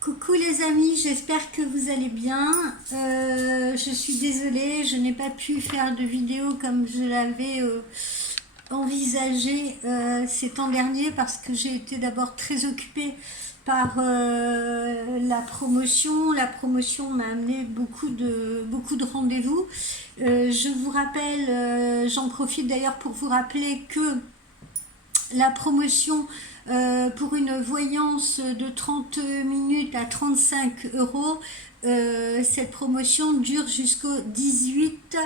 Coucou les amis, j'espère que vous allez bien. Je suis désolée, je n'ai pas pu faire de vidéo comme je l'avais envisagé ces temps derniers parce que j'ai été d'abord très occupée par la promotion. La promotion m'a amené beaucoup de rendez-vous. Je vous rappelle, j'en profite d'ailleurs pour vous rappeler que la promotion pour une voyance de 30 minutes à 35 €. Cette promotion dure jusqu'au 18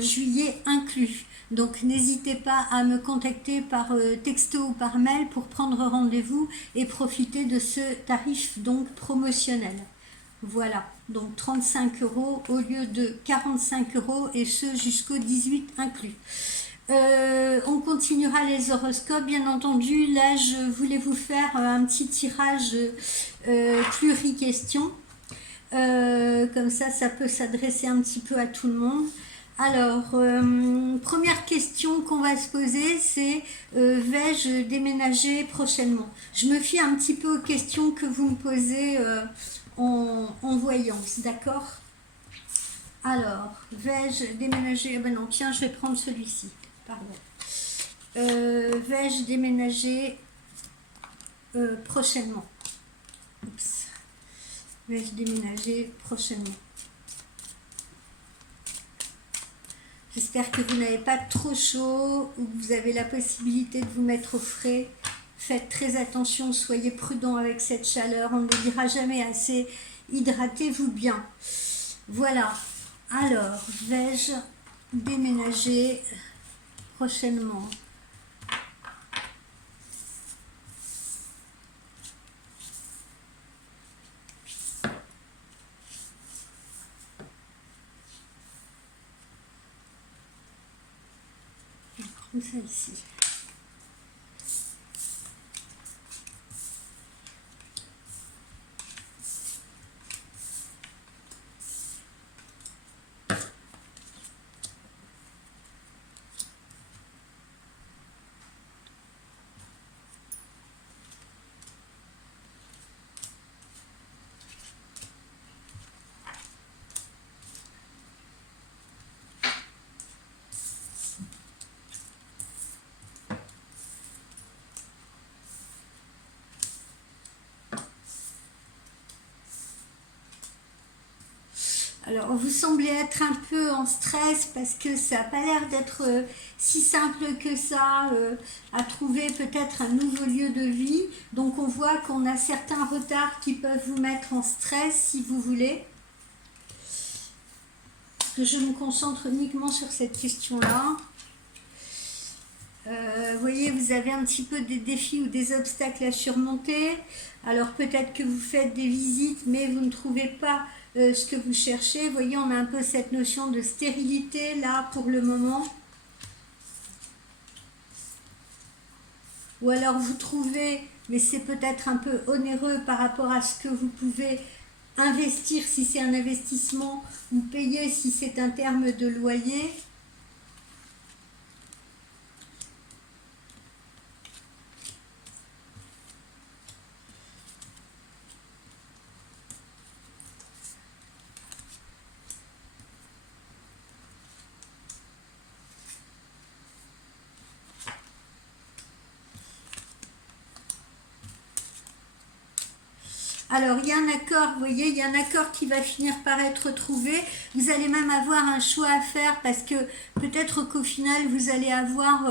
juillet inclus. Donc n'hésitez pas à me contacter par texto ou par mail pour prendre rendez-vous et profiter de ce tarif donc promotionnel. Voilà, donc 35 € au lieu de 45 € et ce jusqu'au 18 inclus. On continuera les horoscopes, bien entendu. Là, je voulais vous faire un petit tirage pluri-question. Comme ça peut s'adresser un petit peu à tout le monde. Alors, première question qu'on va se poser, c'est vais-je déménager prochainement? Je me fie un petit peu aux questions que vous me posez en voyance, d'accord? Alors, vais-je déménager? Ah ben non, tiens, je vais prendre celui-ci. Pardon. Vais-je déménager prochainement? Oups. Vais-je déménager prochainement? J'espère que vous n'avez pas trop chaud ou que vous avez la possibilité de vous mettre au frais. Faites très attention, soyez prudent avec cette chaleur, on ne le dira jamais assez. Hydratez-vous bien. Voilà. Alors, vais-je déménager prochainement? Comme ça ici. Alors, vous semblez être un peu en stress parce que ça n'a pas l'air d'être si simple que ça à trouver peut-être un nouveau lieu de vie. Donc, on voit qu'on a certains retards qui peuvent vous mettre en stress si vous voulez. Que je me concentre uniquement sur cette question-là. Vous voyez, vous avez un petit peu des défis ou des obstacles à surmonter. Alors peut-être que vous faites des visites, mais vous ne trouvez pas ce que vous cherchez. Vous voyez, on a un peu cette notion de stérilité là pour le moment. Ou alors vous trouvez, mais c'est peut-être un peu onéreux par rapport à ce que vous pouvez investir si c'est un investissement ou payer si c'est un terme de loyer. Alors, il y a un accord, vous voyez, il y a un accord qui va finir par être trouvé. Vous allez même avoir un choix à faire parce que peut-être qu'au final, vous allez avoir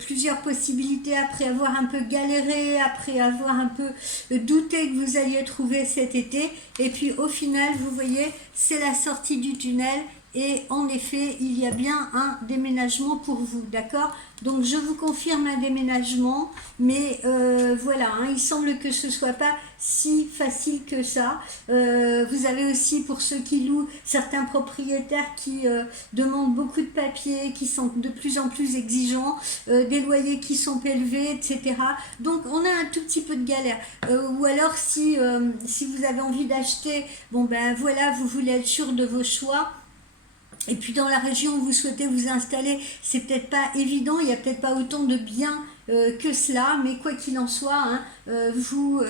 plusieurs possibilités après avoir un peu galéré, après avoir un peu douté que vous alliez trouver cet été. Et puis, au final, vous voyez, c'est la sortie du tunnel. Et en effet, il y a bien un déménagement pour vous, d'accord? Donc je vous confirme un déménagement, mais voilà, hein, il semble que ce ne soit pas si facile que ça. Vous avez aussi, pour ceux qui louent, certains propriétaires qui demandent beaucoup de papiers, qui sont de plus en plus exigeants, des loyers qui sont élevés, etc. Donc on a un tout petit peu de galère. Ou alors si vous avez envie d'acheter, bon ben voilà, vous voulez être sûr de vos choix. Et puis dans la région où vous souhaitez vous installer, c'est peut-être pas évident, il n'y a peut-être pas autant de biens que cela, mais quoi qu'il en soit, hein, vous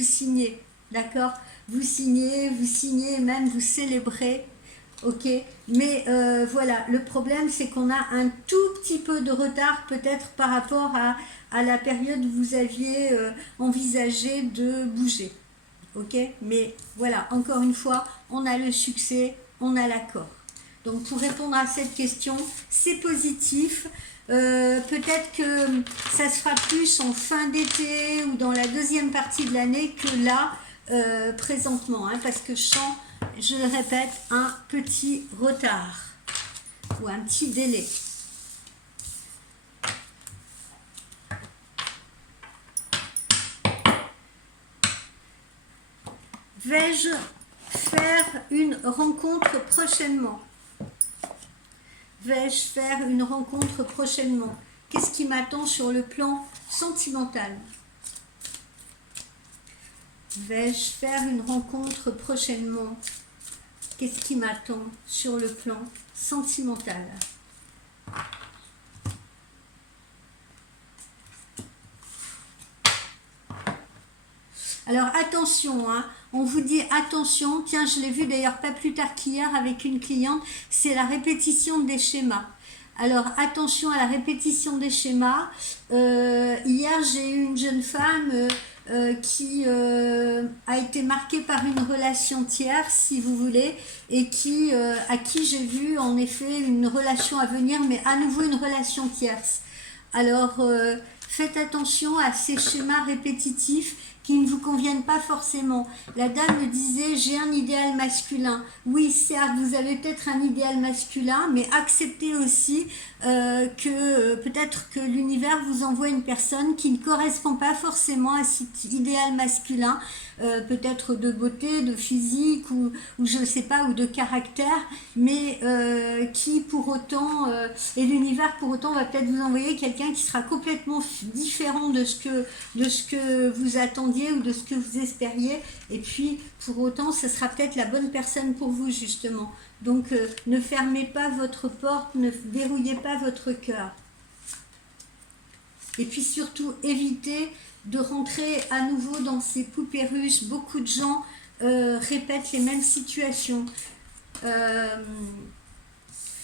signez, d'accord? Vous signez, même vous célébrez, ok? Mais voilà, le problème c'est qu'on a un tout petit peu de retard peut-être par rapport à la période où vous aviez envisagé de bouger, ok? Mais voilà, encore une fois, on a le succès, on a l'accord. Donc pour répondre à cette question, c'est positif. Peut-être que ça se fera plus en fin d'été ou dans la deuxième partie de l'année que là, présentement, hein, parce que je sens, je le répète, un petit retard ou un petit délai. Vais-je faire une rencontre prochainement? Vais-je faire une rencontre prochainement? Qu'est-ce qui m'attend sur le plan sentimental? Vais-je faire une rencontre prochainement? Qu'est-ce qui m'attend sur le plan sentimental? Alors attention, hein, on vous dit attention, tiens je l'ai vu d'ailleurs pas plus tard qu'hier avec une cliente, c'est la répétition des schémas. Alors attention à la répétition des schémas. Hier j'ai eu une jeune femme qui a été marquée par une relation tierce, si vous voulez, et à qui j'ai vu en effet une relation à venir, mais à nouveau une relation tierce. Alors faites attention à ces schémas répétitifs qui ne vous conviennent pas forcément. La dame me disait, j'ai un idéal masculin. Oui, certes, vous avez peut-être un idéal masculin, mais acceptez aussi que peut-être que l'univers vous envoie une personne qui ne correspond pas forcément à cet idéal masculin, peut-être de beauté, de physique, ou je ne sais pas, ou de caractère, mais qui pour autant, et l'univers pour autant va peut-être vous envoyer quelqu'un qui sera complètement différent de ce que vous attendiez ou de ce que vous espériez, et puis pour autant ce sera peut-être la bonne personne pour vous justement. Donc ne fermez pas votre porte, ne verrouillez pas votre cœur. Et puis surtout évitez de rentrer à nouveau dans ces poupées russes. Beaucoup de gens répètent les mêmes situations.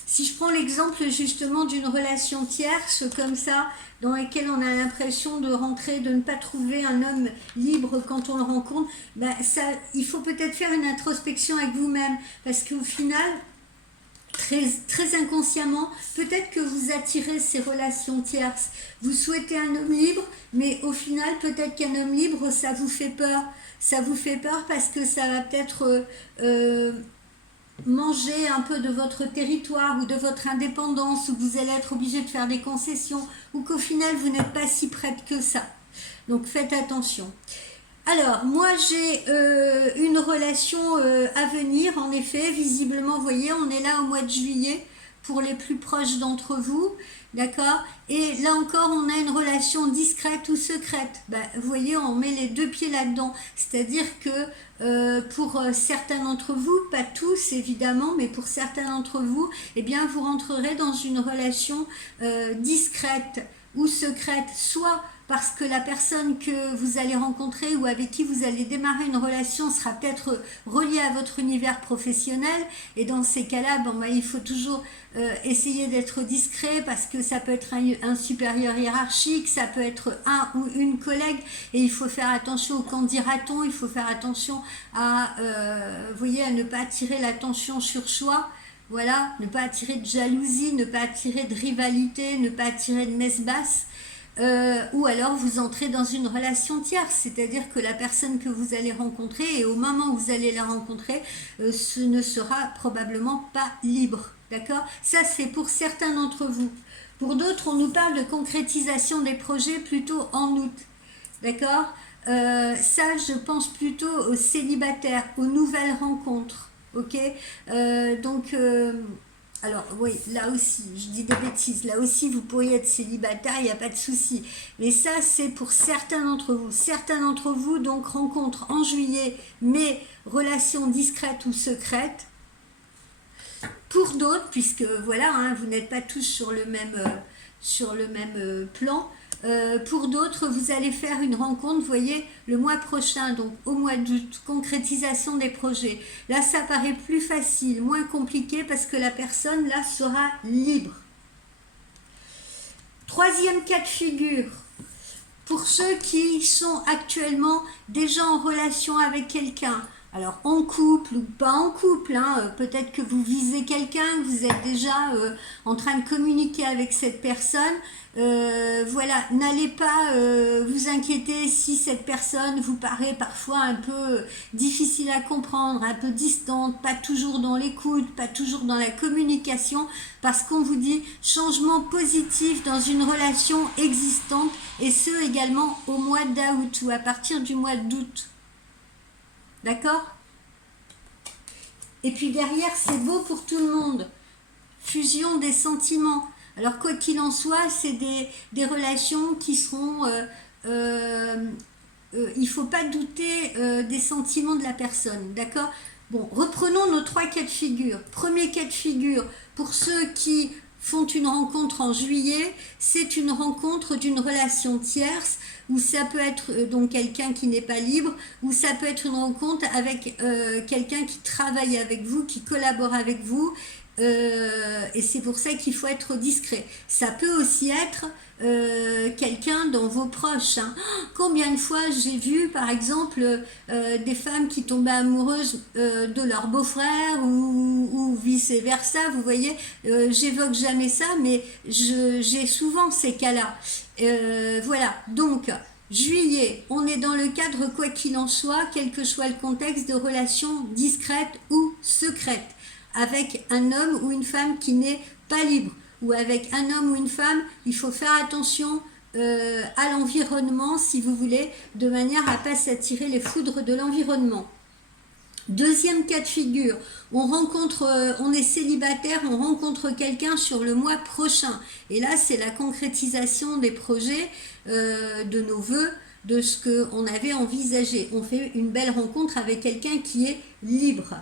Si je prends l'exemple justement d'une relation tierce comme ça, dans laquelle on a l'impression de rentrer, de ne pas trouver un homme libre quand on le rencontre, ben ça, il faut peut-être faire une introspection avec vous-même, parce qu'au final, très, très inconsciemment, peut-être que vous attirez ces relations tierces. Vous souhaitez un homme libre, mais au final, peut-être qu'un homme libre, ça vous fait peur. Ça vous fait peur parce que ça va peut-être manger un peu de votre territoire ou de votre indépendance, ou vous allez être obligé de faire des concessions, ou qu'au final vous n'êtes pas si prête que ça. Donc faites attention. Alors moi j'ai une relation à venir, en effet, visiblement, vous voyez, on est là au mois de juillet pour les plus proches d'entre vous, d'accord? Et là encore, on a une relation discrète ou secrète. Ben, vous voyez, on met les deux pieds là-dedans. C'est-à-dire que pour certains d'entre vous, pas tous évidemment, mais pour certains d'entre vous, eh bien, vous rentrerez dans une relation discrète ou secrète, soit parce que la personne que vous allez rencontrer ou avec qui vous allez démarrer une relation sera peut-être reliée à votre univers professionnel, et dans ces cas-là, bon, ben, il faut toujours essayer d'être discret, parce que ça peut être un supérieur hiérarchique, ça peut être un ou une collègue, et il faut faire attention au qu'en dira-t-on, il faut faire attention à, vous voyez, à ne pas attirer l'attention sur soi. Voilà, ne pas attirer de jalousie, ne pas attirer de rivalité, ne pas attirer de messe basse. Ou alors vous entrez dans une relation tierce, c'est-à-dire que la personne que vous allez rencontrer, et au moment où vous allez la rencontrer, ce ne sera probablement pas libre, d'accord? Ça, c'est pour certains d'entre vous. Pour d'autres, on nous parle de concrétisation des projets plutôt en août, d'accord? Ça, je pense plutôt aux célibataires, aux nouvelles rencontres, ok? Alors oui, là aussi, je dis des bêtises, là aussi vous pourriez être célibataire, il n'y a pas de souci. Mais ça, c'est pour certains d'entre vous. Certains d'entre vous, donc, rencontrent en juillet, mais relations discrètes ou secrètes. Pour d'autres, puisque voilà, hein, vous n'êtes pas tous sur le même plan, Pour d'autres, vous allez faire une rencontre, vous voyez, le mois prochain, donc au mois d'août, concrétisation des projets. Là, ça paraît plus facile, moins compliqué parce que la personne, là, sera libre. Troisième cas de figure, pour ceux qui sont actuellement déjà en relation avec quelqu'un, alors en couple ou pas en couple, hein, peut-être que vous visez quelqu'un, que vous êtes déjà en train de communiquer avec cette personne, voilà, n'allez pas vous inquiéter si cette personne vous paraît parfois un peu difficile à comprendre, un peu distante, pas toujours dans l'écoute, pas toujours dans la communication, parce qu'on vous dit changement positif dans une relation existante, et ce également au mois d'août ou à partir du mois d'août. D'accord? Et puis derrière, c'est beau pour tout le monde. Fusion des sentiments. Alors quoi qu'il en soit, c'est des relations qui seront... il ne faut pas douter des sentiments de la personne. D'accord? Bon, reprenons nos trois cas de figure. Premier cas de figure, pour ceux qui font une rencontre en juillet, c'est une rencontre d'une relation tierce, ou ça peut être donc quelqu'un qui n'est pas libre, ou ça peut être une rencontre avec quelqu'un qui travaille avec vous, qui collabore avec vous, et c'est pour ça qu'il faut être discret. Ça peut aussi être quelqu'un dans vos proches, hein. Combien de fois j'ai vu par exemple des femmes qui tombaient amoureuses de leur beau-frère ou vice versa, vous voyez, j'évoque jamais ça, mais j'ai souvent ces cas-là. Voilà, donc juillet, on est dans le cadre, quoi qu'il en soit, quel que soit le contexte, de relations discrètes ou secrètes, avec un homme ou une femme qui n'est pas libre, ou avec un homme ou une femme, il faut faire attention à l'environnement, si vous voulez, de manière à ne pas s'attirer les foudres de l'environnement. Deuxième cas de figure, on est célibataire, on rencontre quelqu'un sur le mois prochain. Et là, c'est la concrétisation des projets, de nos vœux, de ce qu'on avait envisagé. On fait une belle rencontre avec quelqu'un qui est libre.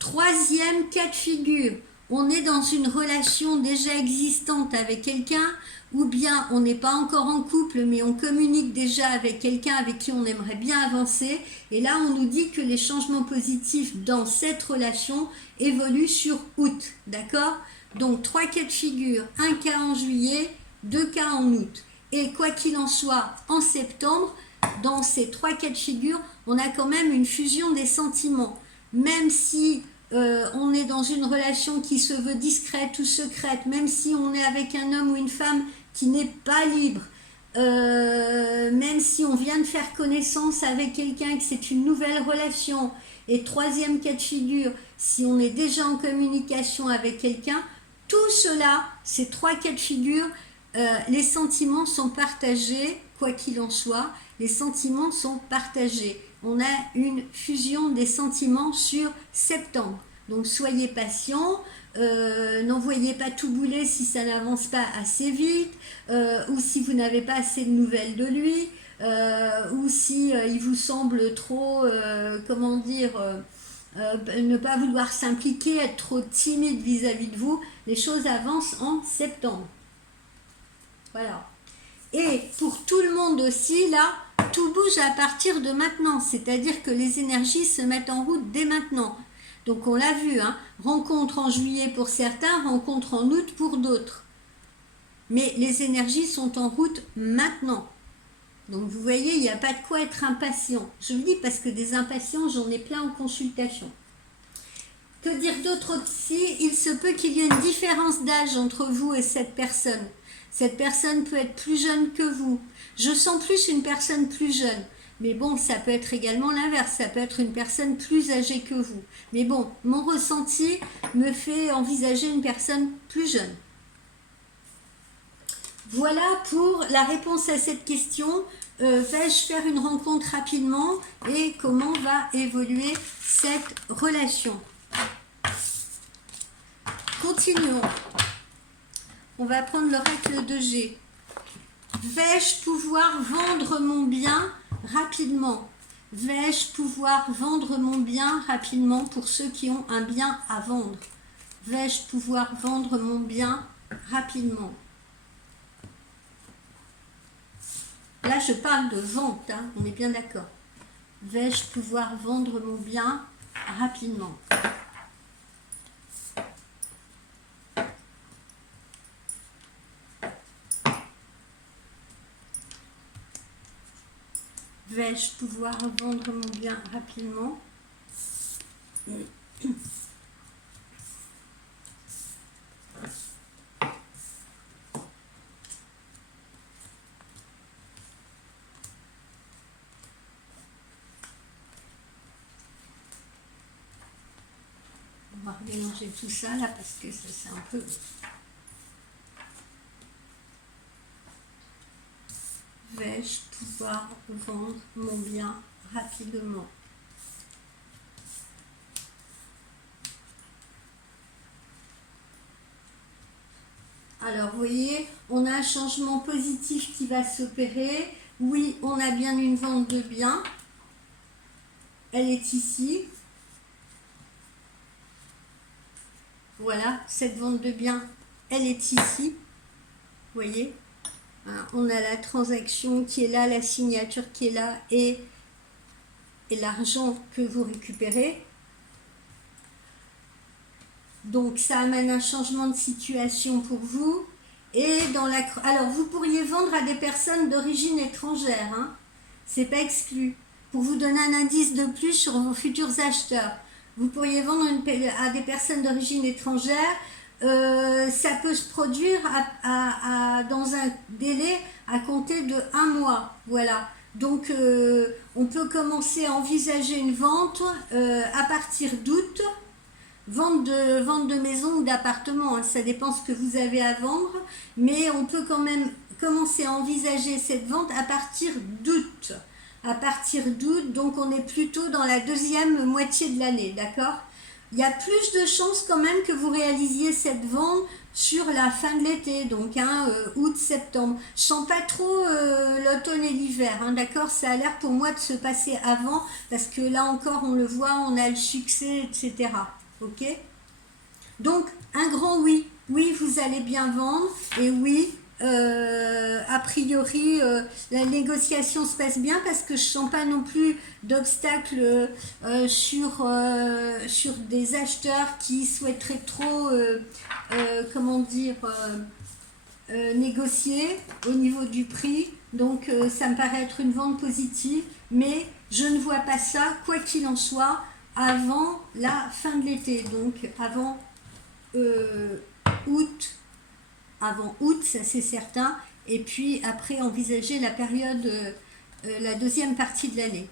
Troisième cas de figure, on est dans une relation déjà existante avec quelqu'un, ou bien on n'est pas encore en couple, mais on communique déjà avec quelqu'un avec qui on aimerait bien avancer, et là on nous dit que les changements positifs dans cette relation évoluent sur août, d'accord? Donc 3 cas de figure, un cas en juillet, 2 cas en août, et quoi qu'il en soit, en septembre, dans ces 3 cas de figure, on a quand même une fusion des sentiments, même si on est dans une relation qui se veut discrète ou secrète, même si on est avec un homme ou une femme qui n'est pas libre, même si on vient de faire connaissance avec quelqu'un, que c'est une nouvelle relation, et troisième cas de figure, si on est déjà en communication avec quelqu'un, tout cela, ces 3 cas de figure, les sentiments sont partagés, quoi qu'il en soit, les sentiments sont partagés. On a une fusion des sentiments sur septembre. Donc soyez patient, n'envoyez pas tout bouler si ça n'avance pas assez vite, ou si vous n'avez pas assez de nouvelles de lui, ou si il vous semble trop, ne pas vouloir s'impliquer, être trop timide vis-à-vis de vous. Les choses avancent en septembre. Voilà. Et pour tout le monde aussi, là, tout bouge à partir de maintenant, c'est-à-dire que les énergies se mettent en route dès maintenant. Donc on l'a vu, hein, rencontre en juillet pour certains, rencontre en août pour d'autres. Mais les énergies sont en route maintenant. Donc vous voyez, il n'y a pas de quoi être impatient. Je le dis parce que des impatients, j'en ai plein en consultation. Que dire d'autre aussi? Il se peut qu'il y ait une différence d'âge entre vous et cette personne. Cette personne peut être plus jeune que vous. Je sens plus une personne plus jeune. Mais bon, ça peut être également l'inverse. Ça peut être une personne plus âgée que vous. Mais bon, mon ressenti me fait envisager une personne plus jeune. Voilà pour la réponse à cette question. Vais-je faire une rencontre rapidement et comment va évoluer cette relation? Continuons. On va prendre l'oracle de G. Vais-je pouvoir vendre mon bien rapidement? Vais-je pouvoir vendre mon bien rapidement pour ceux qui ont un bien à vendre? Vais-je pouvoir vendre mon bien rapidement? Là, je parle de vente, hein, on est bien d'accord. Vais-je pouvoir vendre mon bien rapidement? Vais-je pouvoir vendre mon bien rapidement? On va mélanger tout ça là parce que ça c'est un peu... Vais-je pouvoir vendre mon bien rapidement? Alors, vous voyez, on a un changement positif qui va s'opérer. Oui, on a bien une vente de biens. Elle est ici. Voilà, cette vente de biens, elle est ici. Vous voyez, on a la transaction qui est là, la signature qui est là et l'argent que vous récupérez. Donc ça amène un changement de situation pour vous. Et alors vous pourriez vendre à des personnes d'origine étrangère, hein. C'est pas exclu. Pour vous donner un indice de plus sur vos futurs acheteurs, vous pourriez vendre à des personnes d'origine étrangère. Ça peut se produire dans un délai à compter de 1 mois. Voilà. Donc on peut commencer à envisager une vente à partir d'août. Vente de maison ou d'appartement, hein, ça dépend ce que vous avez à vendre, mais on peut quand même commencer à envisager cette vente à partir d'août. À partir d'août, donc on est plutôt dans la deuxième moitié de l'année, d'accord? Il y a plus de chances quand même que vous réalisiez cette vente sur la fin de l'été, donc hein, août-septembre. Je sens pas trop l'automne et l'hiver, hein, d'accord? Ça a l'air pour moi de se passer avant, parce que là encore on le voit, on a le succès, etc. Ok? Donc, un grand oui. Oui, vous allez bien vendre. Et oui, a priori, la négociation se passe bien parce que je ne sens pas non plus d'obstacles sur des acheteurs qui souhaiteraient trop, comment dire, négocier au niveau du prix. Donc, ça me paraît être une vente positive. Mais je ne vois pas ça, quoi qu'il en soit, avant la fin de l'été, donc avant août, ça c'est certain, et puis après envisager la période, la deuxième partie de l'année.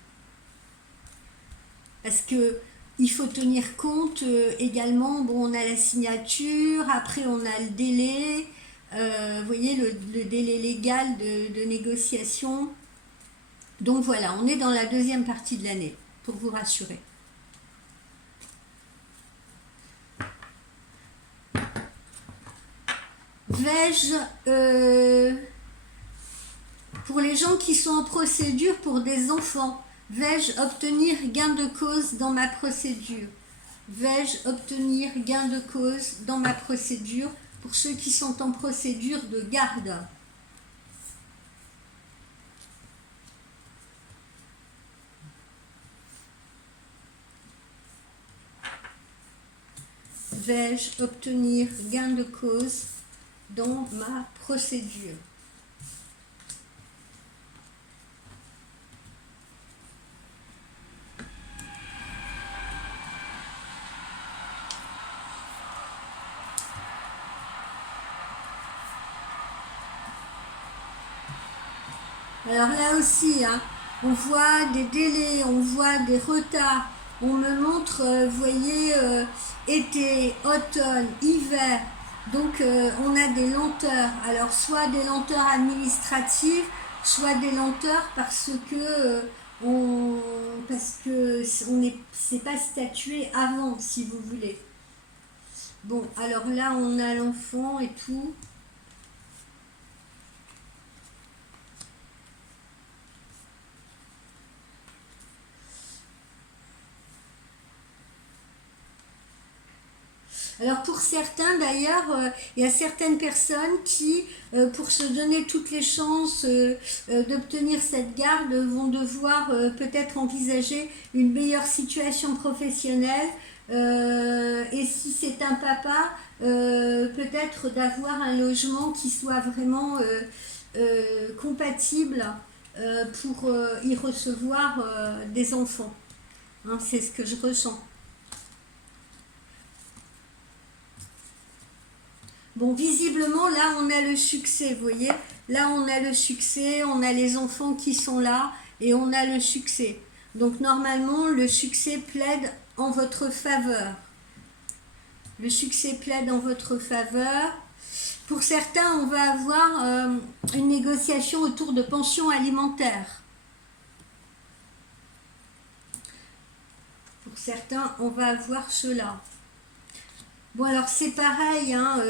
Parce que il faut tenir compte également, bon, on a la signature, après on a le délai, vous voyez le délai légal de négociation. Donc voilà, on est dans la deuxième partie de l'année, pour vous rassurer. Vais-je, pour les gens qui sont en procédure pour des enfants, vais-je obtenir gain de cause dans ma procédure? Vais-je obtenir gain de cause dans ma procédure pour ceux qui sont en procédure de garde? Vais-je obtenir gain de cause dans ma procédure? Alors là aussi, hein, on voit des délais, on voit des retards. On me montre, vous voyez, été, automne, hiver. Donc on a des lenteurs. Alors soit des lenteurs administratives, soit des lenteurs parce que c'est pas statué avant, si vous voulez. Bon, alors là on a l'enfant et tout. Alors pour certains d'ailleurs, il y a certaines personnes qui, pour se donner toutes les chances d'obtenir cette garde, vont devoir peut-être envisager une meilleure situation professionnelle. Et si c'est un papa, peut-être d'avoir un logement qui soit vraiment compatible pour y recevoir des enfants. Hein, c'est ce que je ressens. Bon, visiblement, là, on a le succès, vous voyez. Là, on a le succès, on a les enfants qui sont là et on a le succès. Donc, normalement, le succès plaide en votre faveur. Le succès plaide en votre faveur. Pour certains, on va avoir une négociation autour de pensions alimentaires. Pour certains, on va avoir cela. Bon, alors c'est pareil, hein,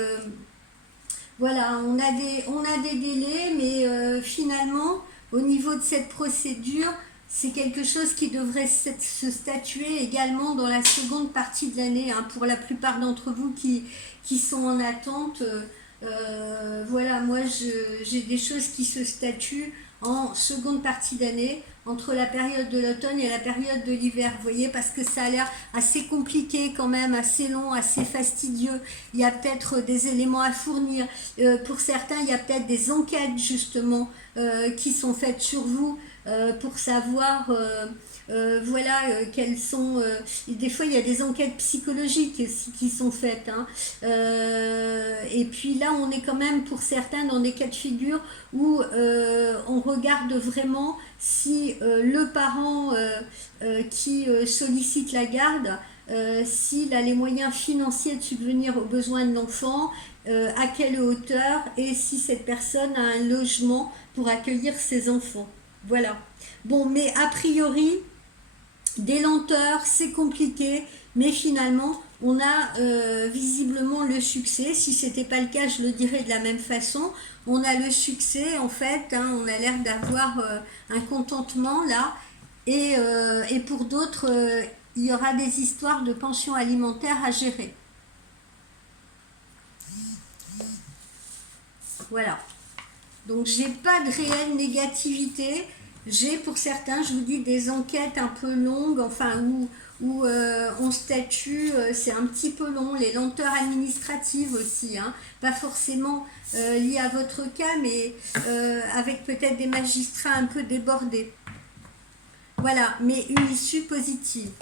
voilà, on a des délais, mais finalement, au niveau de cette procédure, c'est quelque chose qui devrait se statuer également dans la seconde partie de l'année, hein, pour la plupart d'entre vous qui sont en attente. Voilà, moi j'ai des choses qui se statuent en seconde partie d'année, entre la période de l'automne et la période de l'hiver, vous voyez, parce que ça a l'air assez compliqué quand même, assez long, assez fastidieux. Il y a peut-être des éléments à fournir. Pour certains, il y a peut-être des enquêtes justement qui sont faites sur vous pour savoir voilà quelles sont des fois il y a des enquêtes psychologiques qui sont faites, hein. Et puis là on est quand même pour certains dans des cas de figure où on regarde vraiment si le parent qui sollicite la garde, s'il a les moyens financiers de subvenir aux besoins de l'enfant, à quelle hauteur, et si cette personne a un logement pour accueillir ses enfants. Voilà. Bon, mais a priori, des lenteurs, c'est compliqué, mais finalement, on a visiblement le succès. Si ce n'était pas le cas, je le dirais de la même façon. On a le succès, en fait, hein, on a l'air d'avoir un contentement là. Et pour d'autres, il y aura des histoires de pension alimentaire à gérer. Voilà. Donc, j'ai pas de réelle négativité. J'ai pour certains, je vous dis, des enquêtes un peu longues, enfin, où on statue, c'est un petit peu long, les lenteurs administratives aussi, hein, pas forcément liées à votre cas, mais avec peut-être des magistrats un peu débordés. Voilà, mais une issue positive.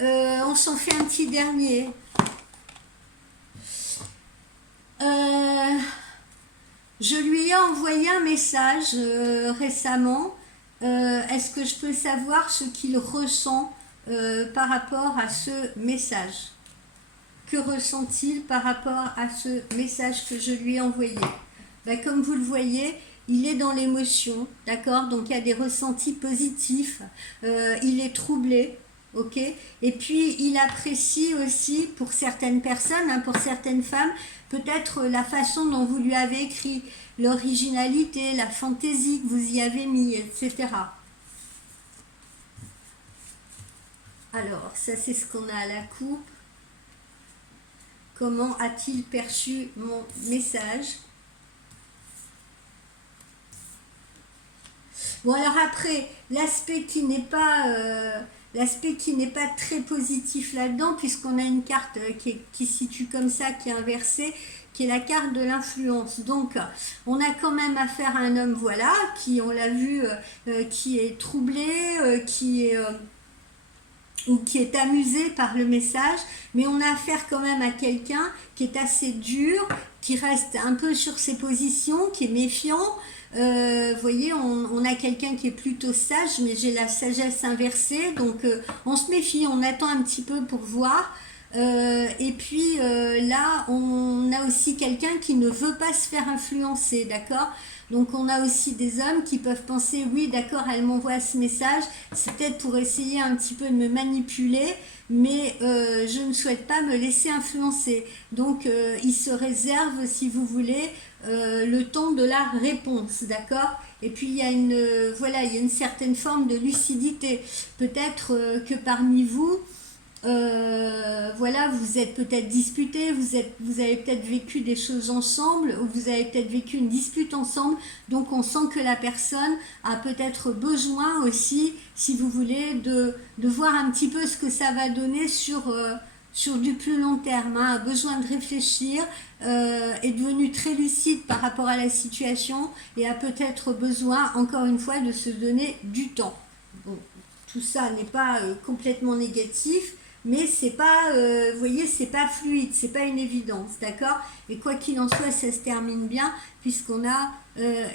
On s'en fait un petit dernier. Je lui ai envoyé un message récemment. Est-ce que je peux savoir ce qu'il ressent par rapport à ce message? Que ressent-il par rapport à ce message que je lui ai envoyé? Ben, comme vous le voyez, il est dans l'émotion, d'accord? Donc il y a des ressentis positifs. Il est troublé. Ok, et puis il apprécie aussi pour certaines personnes, hein, pour certaines femmes, peut-être la façon dont vous lui avez écrit, l'originalité, la fantaisie que vous y avez mis, etc. Alors, ça c'est ce qu'on a à la coupe. Comment a-t-il perçu mon message? Bon, alors après, l'aspect qui n'est pas très positif là-dedans, puisqu'on a une carte qui se situe comme ça, qui est inversée, qui est la carte de l'influence. Donc, on a quand même affaire à un homme, voilà, qui, on l'a vu, qui est troublé, ou qui est amusé par le message, mais on a affaire quand même à quelqu'un qui est assez dur, qui reste un peu sur ses positions, qui est méfiant. Vous voyez, on a quelqu'un qui est plutôt sage, mais j'ai la sagesse inversée, donc on se méfie, on attend un petit peu pour voir. Et puis là, on a aussi quelqu'un qui ne veut pas se faire influencer, d'accord? Donc on a aussi des hommes qui peuvent penser, oui d'accord, elle m'envoie ce message, c'est peut-être pour essayer un petit peu de me manipuler, mais je ne souhaite pas me laisser influencer. Donc il se réserve, si vous voulez, le temps de la réponse, d'accord? Et puis il y a voilà, il y a une certaine forme de lucidité. Peut-être que parmi vous, Voilà, vous êtes peut-être disputés, vous avez peut-être vécu des choses ensemble, ou vous avez peut-être vécu une dispute ensemble, donc on sent que la personne a peut-être besoin aussi, si vous voulez, de voir un petit peu ce que ça va donner sur du plus long terme, hein, a besoin de réfléchir, est devenu très lucide par rapport à la situation et a peut-être besoin, encore une fois, de se donner du temps. Bon, tout ça n'est pas complètement négatif, mais c'est pas, vous voyez, c'est pas fluide, c'est pas une évidence, d'accord? Et quoi qu'il en soit, ça se termine bien puisqu'on a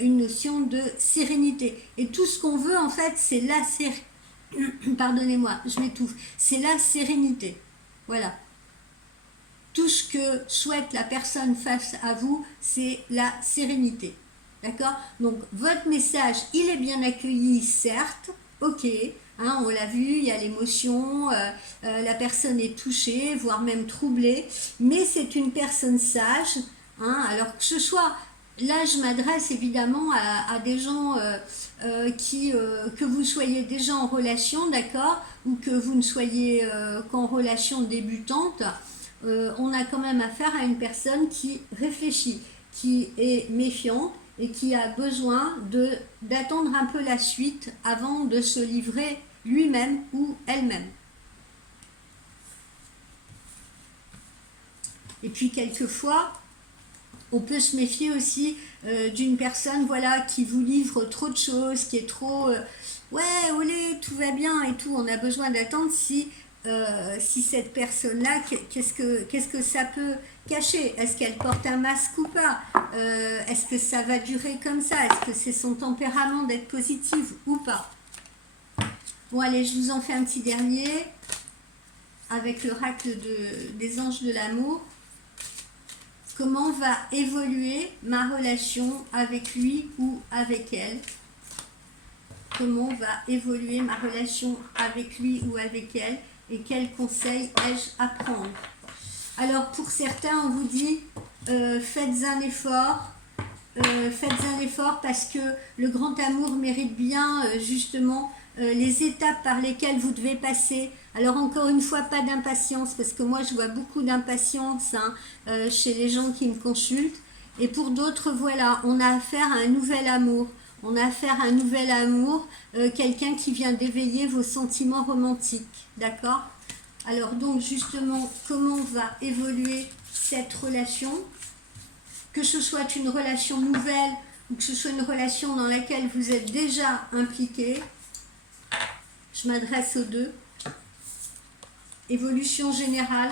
une notion de sérénité. Et tout ce qu'on veut, en fait, c'est la sérénité. Pardonnez-moi, je m'étouffe. C'est la sérénité. Voilà. Tout ce que souhaite la personne face à vous, c'est la sérénité. D'accord? Donc, votre message, il est bien accueilli, certes, ok, hein, on l'a vu, il y a l'émotion, la personne est touchée, voire même troublée, mais c'est une personne sage, hein, alors que ce soit, là je m'adresse évidemment à des gens que vous soyez déjà en relation, d'accord, ou que vous ne soyez qu'en relation débutante, on a quand même affaire à une personne qui réfléchit, qui est méfiante, et qui a besoin d'attendre un peu la suite avant de se livrer lui-même ou elle-même. Et puis quelquefois, on peut se méfier aussi d'une personne, voilà, qui vous livre trop de choses, qui est trop ouais, olé, tout va bien et tout. On a besoin d'attendre si cette personne-là, qu'est-ce que ça peut cacher? Est-ce qu'elle porte un masque ou pas? Est-ce que ça va durer comme ça? Est-ce que c'est son tempérament d'être positive ou pas? Bon, allez, je vous en fais un petit dernier avec l'oracle des anges de l'amour. Comment va évoluer ma relation avec lui ou avec elle? Comment va évoluer ma relation avec lui ou avec elle? Et quels conseils ai-je à prendre? Alors pour certains, on vous dit faites un effort parce que le grand amour mérite bien justement les étapes par lesquelles vous devez passer. Alors encore une fois, pas d'impatience, parce que moi je vois beaucoup d'impatience chez les gens qui me consultent. Et pour d'autres, voilà, on a affaire à un nouvel amour. On a affaire à un nouvel amour, quelqu'un qui vient d'éveiller vos sentiments romantiques, d'accord? Alors donc justement, comment va évoluer cette relation? Que ce soit une relation nouvelle ou que ce soit une relation dans laquelle vous êtes déjà impliqué, je m'adresse aux deux. Évolution générale.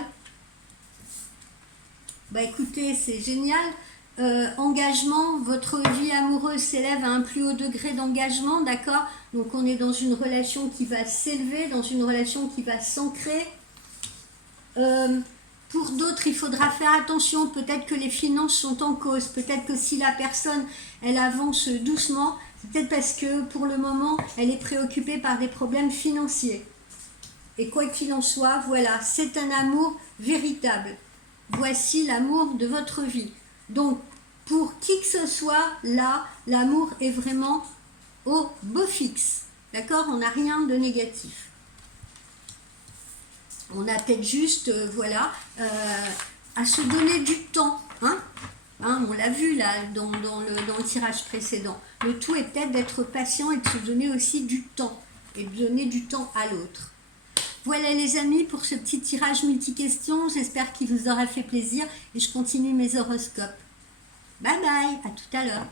Bah écoutez, c'est génial. Engagement, votre vie amoureuse s'élève à un plus haut degré d'engagement, d'accord? Donc on est dans une relation qui va s'élever, dans une relation qui va s'ancrer. Pour d'autres, il faudra faire attention, peut-être que les finances sont en cause, peut-être que si la personne, elle avance doucement, c'est peut-être parce que pour le moment, elle est préoccupée par des problèmes financiers. Et quoi qu'il en soit, voilà, c'est un amour véritable. Voici l'amour de votre vie. Donc, pour qui que ce soit, là, l'amour est vraiment au beau fixe. D'accord? On n'a rien de négatif. On a peut-être juste, voilà, à se donner du temps. Hein, on l'a vu là dans le tirage précédent. Le tout est peut-être d'être patient et de se donner aussi du temps. Et de donner du temps à l'autre. Voilà les amis pour ce petit tirage multi-questions. J'espère qu'il vous aura fait plaisir et je continue mes horoscopes. Bye bye, à tout à l'heure.